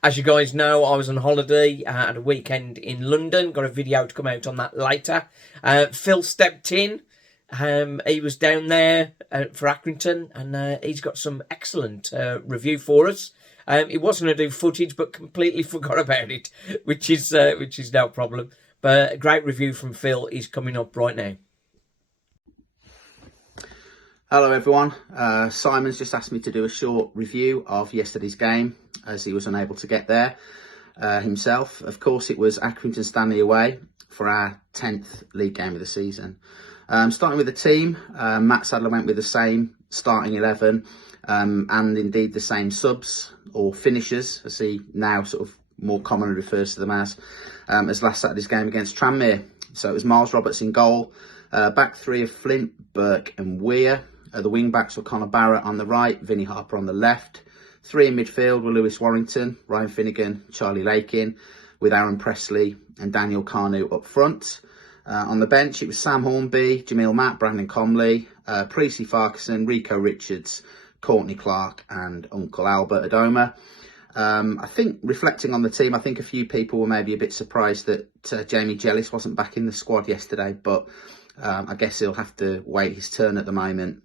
As you guys know, I was on holiday at a weekend in London. Got a video to come out on that later. Phil stepped in. He was down there for Accrington, and he's got some excellent review for us. He was going to do footage, but completely forgot about it, which is no problem. But a great review from Phil is coming up right now. Hello everyone, Simon's just asked me to do a short review of yesterday's game as he was unable to get there himself. Of course, it was Accrington Stanley away for our 10th league game of the season. Starting with the team, Matt Sadler went with the same starting 11 and indeed the same subs or finishers, as he now sort of more commonly refers to them as last Saturday's game against Tranmere. So it was Miles Roberts in goal, back three of Flint, Burke and Weir. The wing backs were Connor Barrett on the right, Vinnie Harper on the left. Three in midfield were Lewis Warrington, Ryan Finnegan, Charlie Lakin, with Aaron Pressley and Daniel Carnew up front. On the bench, it was Sam Hornby, Jamil Matt, Brandon Comley, Precy Farquharson, Rico Richards, Courtney Clark and Uncle Albert Adoma. I think, reflecting on the team, I think a few people were maybe a bit surprised that Jamie Jellis wasn't back in the squad yesterday, but I guess he'll have to wait his turn at the moment.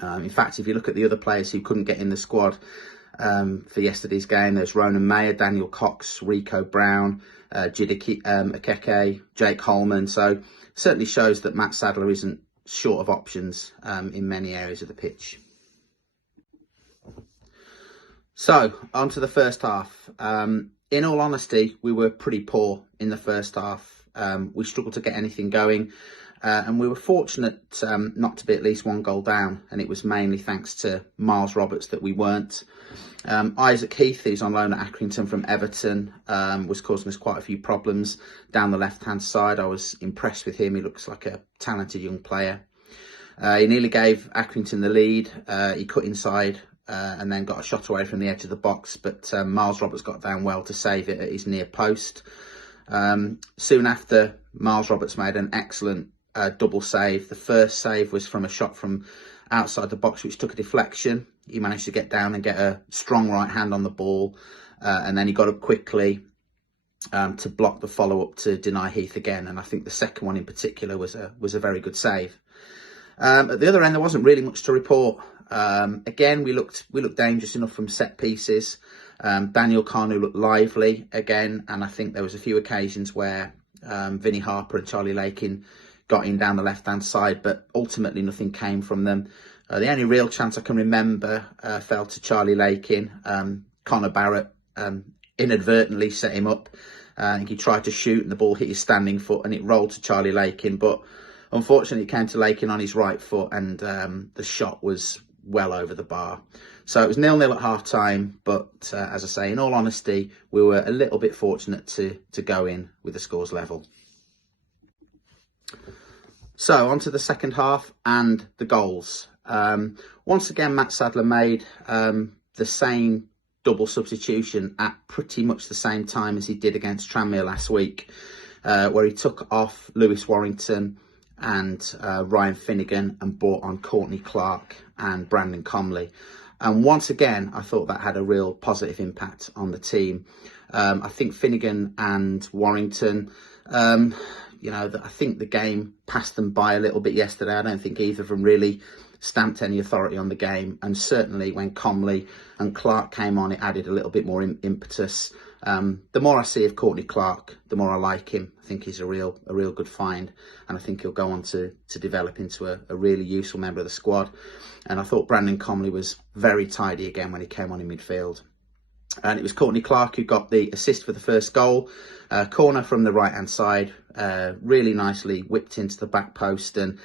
In fact, if you look at the other players who couldn't get in the squad for yesterday's game, there's Ronan Mayer, Daniel Cox, Rico Brown, Jidiki Akeke, Jake Holman. So certainly shows that Matt Sadler isn't short of options in many areas of the pitch. So on to the first half. In all honesty, we were pretty poor in the first half. We struggled to get anything going. And we were fortunate not to be at least one goal down, and it was mainly thanks to Miles Roberts that we weren't. Isaac Heath, who's on loan at Accrington from Everton, was causing us quite a few problems down the left-hand side. I was impressed with him. He looks like a talented young player. He nearly gave Accrington the lead. He cut inside and then got a shot away from the edge of the box, but Miles Roberts got down well to save it at his near post. Soon after, Miles Roberts made an excellent double save. The first save was from a shot from outside the box, which took a deflection. He managed to get down and get a strong right hand on the ball, and then he got up quickly to block the follow-up to deny Heath again. And I think the second one in particular was a very good save. At the other end, there wasn't really much to report. Again, we looked dangerous enough from set pieces. Daniel Carnew looked lively again, and I think there was a few occasions where Vinnie Harper and Charlie Lakin got in down the left-hand side, but ultimately nothing came from them. The only real chance I can remember fell to Charlie Lakin. Connor Barrett inadvertently set him up. I think he tried to shoot and the ball hit his standing foot and it rolled to Charlie Lakin, but unfortunately it came to Lakin on his right foot and the shot was well over the bar. So it was 0-0 at half-time, but as I say, in all honesty, we were a little bit fortunate to go in with the scores level. So on to the second half and the goals. Once again, Matt Sadler made the same double substitution at pretty much the same time as he did against Tranmere last week, where he took off Lewis Warrington and Ryan Finnegan and brought on Courtney Clark and Brandon Comley. And once again, I thought that had a real positive impact on the team. I think Finnegan and Warrington, I think the game passed them by a little bit yesterday. I don't think either of them really stamped any authority on the game. And certainly when Comley and Clark came on, it added a little bit more impetus. The more I see of Courtney Clark, the more I like him. I think he's a real good find. And I think he'll go on to develop into a really useful member of the squad. And I thought Brandon Comley was very tidy again when he came on in midfield. And it was Courtney Clark who got the assist for the first goal. Corner from the right-hand side, really nicely whipped into the back post. And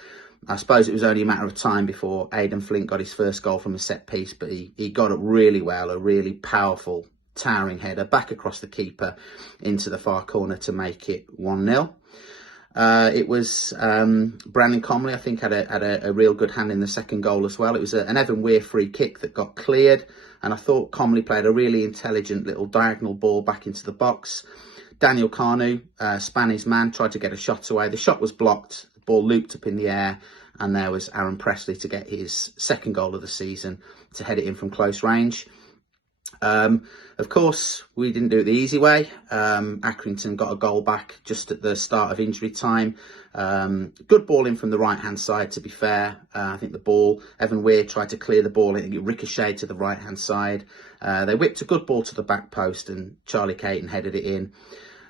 I suppose it was only a matter of time before Aidan Flint got his first goal from a set piece, but he got it really well, a really powerful, towering header back across the keeper into the far corner to make it 1-0. It was Brandon Comley, I think, had a real good hand in the second goal as well. It was an Evan Weir free kick that got cleared, and I thought Comley played a really intelligent little diagonal ball back into the box. Daniel Carnew span his man, tried to get a shot away. The shot was blocked, the ball looped up in the air, and there was Aaron Pressley to get his second goal of the season, to head it in from close range. Of course, we didn't do it the easy way. Accrington got a goal back just at the start of injury time. Good ball in from the right-hand side, to be fair. I think the ball, Evan Weir tried to clear the ball. I think it ricocheted to the right-hand side. They whipped a good ball to the back post and Charlie Caton headed it in.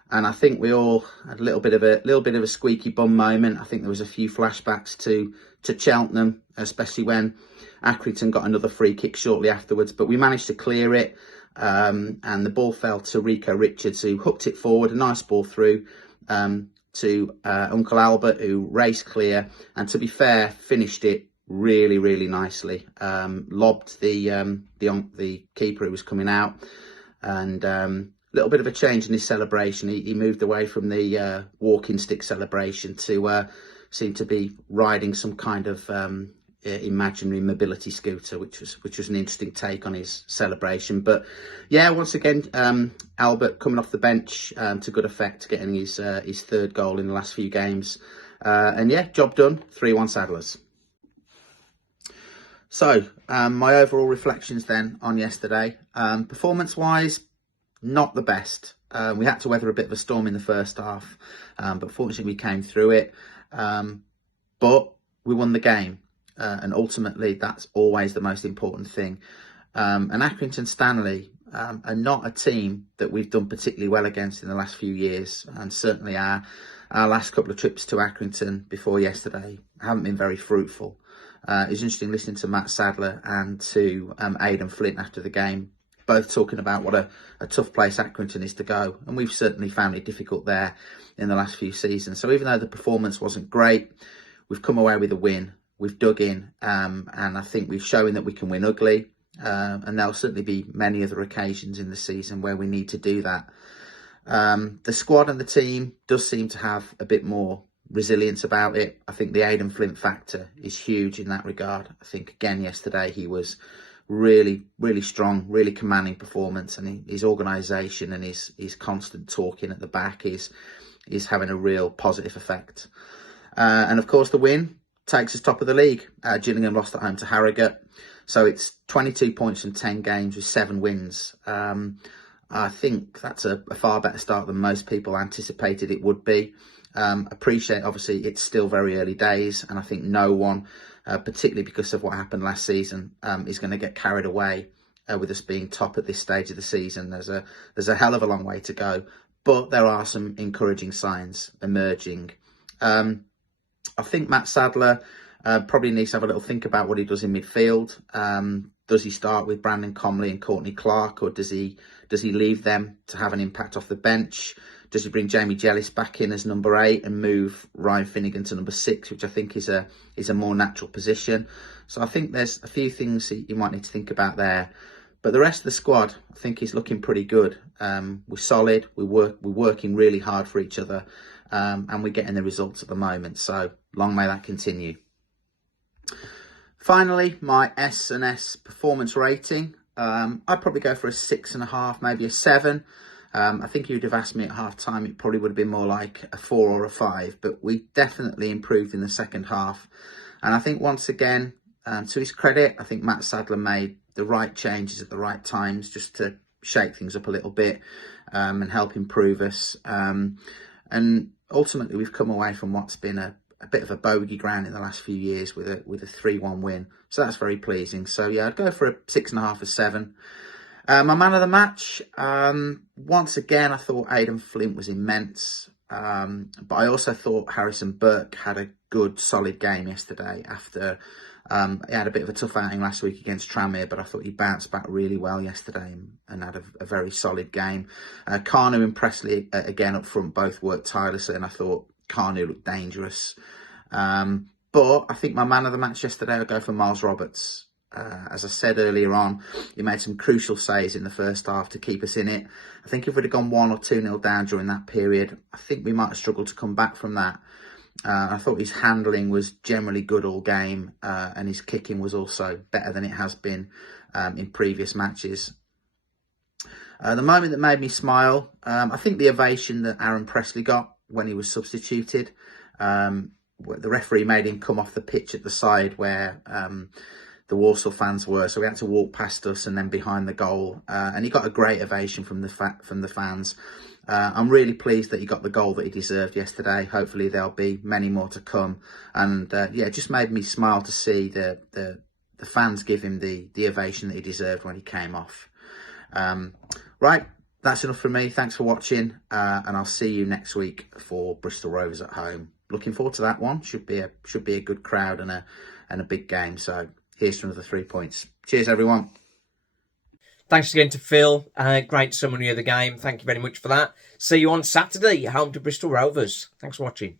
And I think we all had a little bit of a squeaky bum moment. I think there was a few flashbacks to Cheltenham, especially when Accrington got another free kick shortly afterwards. But we managed to clear it. And the ball fell to Rico Richards, who hooked it forward, a nice ball through to Uncle Albert, who raced clear, and to be fair, finished it really, really nicely. Lobbed the keeper who was coming out, and a little bit of a change in his celebration. He moved away from the walking stick celebration to seem to be riding some kind of imaginary mobility scooter, which was an interesting take on his celebration. But yeah, once again, Albert coming off the bench to good effect, getting his third goal in the last few games. And yeah, job done, 3-1 Saddlers. So my overall reflections then on yesterday. Performance wise, not the best. We had to weather a bit of a storm in the first half, but fortunately we came through it. But we won the game. And ultimately, that's always the most important thing. And Accrington Stanley are not a team that we've done particularly well against in the last few years. And certainly our last couple of trips to Accrington before yesterday haven't been very fruitful. It was interesting listening to Matt Sadler and to Aidan Flint after the game, both talking about what a tough place Accrington is to go. And we've certainly found it difficult there in the last few seasons. So even though the performance wasn't great, we've come away with a win. We've dug in, and I think we've shown that we can win ugly. And there'll certainly be many other occasions in the season where we need to do that. The squad and the team does seem to have a bit more resilience about it. I think the Aidan Flint factor is huge in that regard. I think, again, yesterday he was really, really strong, really commanding performance, and his organisation and his constant talking at the back is having a real positive effect. And of course, the win takes us top of the league. Gillingham lost at home to Harrogate. So it's 22 points from 10 games with 7 wins. I think that's a far better start than most people anticipated it would be. Appreciate, obviously, it's still very early days. And I think no one, particularly because of what happened last season, is going to get carried away with us being top at this stage of the season. There's a hell of a long way to go. But there are some encouraging signs emerging. I think Matt Sadler probably needs to have a little think about what he does in midfield. Does he start with Brandon Comley and Courtney Clark, or does he leave them to have an impact off the bench? Does he bring Jamie Jellis back in as number 8 and move Ryan Finnegan to number 6, which I think is a more natural position? So I think there's a few things you might need to think about there. But the rest of the squad, I think, is looking pretty good. We're solid. We're working really hard for each other. And we're getting the results at the moment. So long may that continue. Finally, my S&S performance rating. I'd probably go for a 6.5, maybe a 7. I think you'd have asked me at half time, it probably would have been more like a 4 or a 5. But we definitely improved in the second half. And I think once again, to his credit, I think Matt Sadler made the right changes at the right times just to shake things up a little bit and help improve us. And ultimately, we've come away from what's been a bit of a bogey ground in the last few years with a 3-1 win. So that's very pleasing. So yeah, I'd go for a 6.5 or 7. My man of the match, once again, I thought Aidan Flint was immense. But I also thought Harrison Burke had a good, solid game yesterday after he had a bit of a tough outing last week against Tranmere, but I thought he bounced back really well yesterday and had a very solid game. Carnu and Presley, again, up front, both worked tirelessly, and I thought Carnu looked dangerous. But I think my man of the match yesterday, I'll go for Miles Roberts. As I said earlier on, he made some crucial saves in the first half to keep us in it. I think if we'd have gone 1 or 2-0 down during that period, I think we might have struggled to come back from that. I thought his handling was generally good all game, and his kicking was also better than it has been in previous matches. The moment that made me smile, I think the ovation that Aaron Presley got when he was substituted. The referee made him come off the pitch at the side where the Walsall fans were. So we had to walk past us and then behind the goal, and he got a great ovation from the fans. I'm really pleased that he got the goal that he deserved yesterday. Hopefully there'll be many more to come, and yeah, it just made me smile to see the fans give him the ovation that he deserved when he came off. Right, that's enough from me. Thanks for watching, and I'll see you next week for Bristol Rovers at home. Looking forward to that one. Should be a good crowd and a big game. So here's to another 3 points. Cheers, everyone. Thanks again to Phil. Great summary of the game. Thank you very much for that. See you on Saturday, home to Bristol Rovers. Thanks for watching.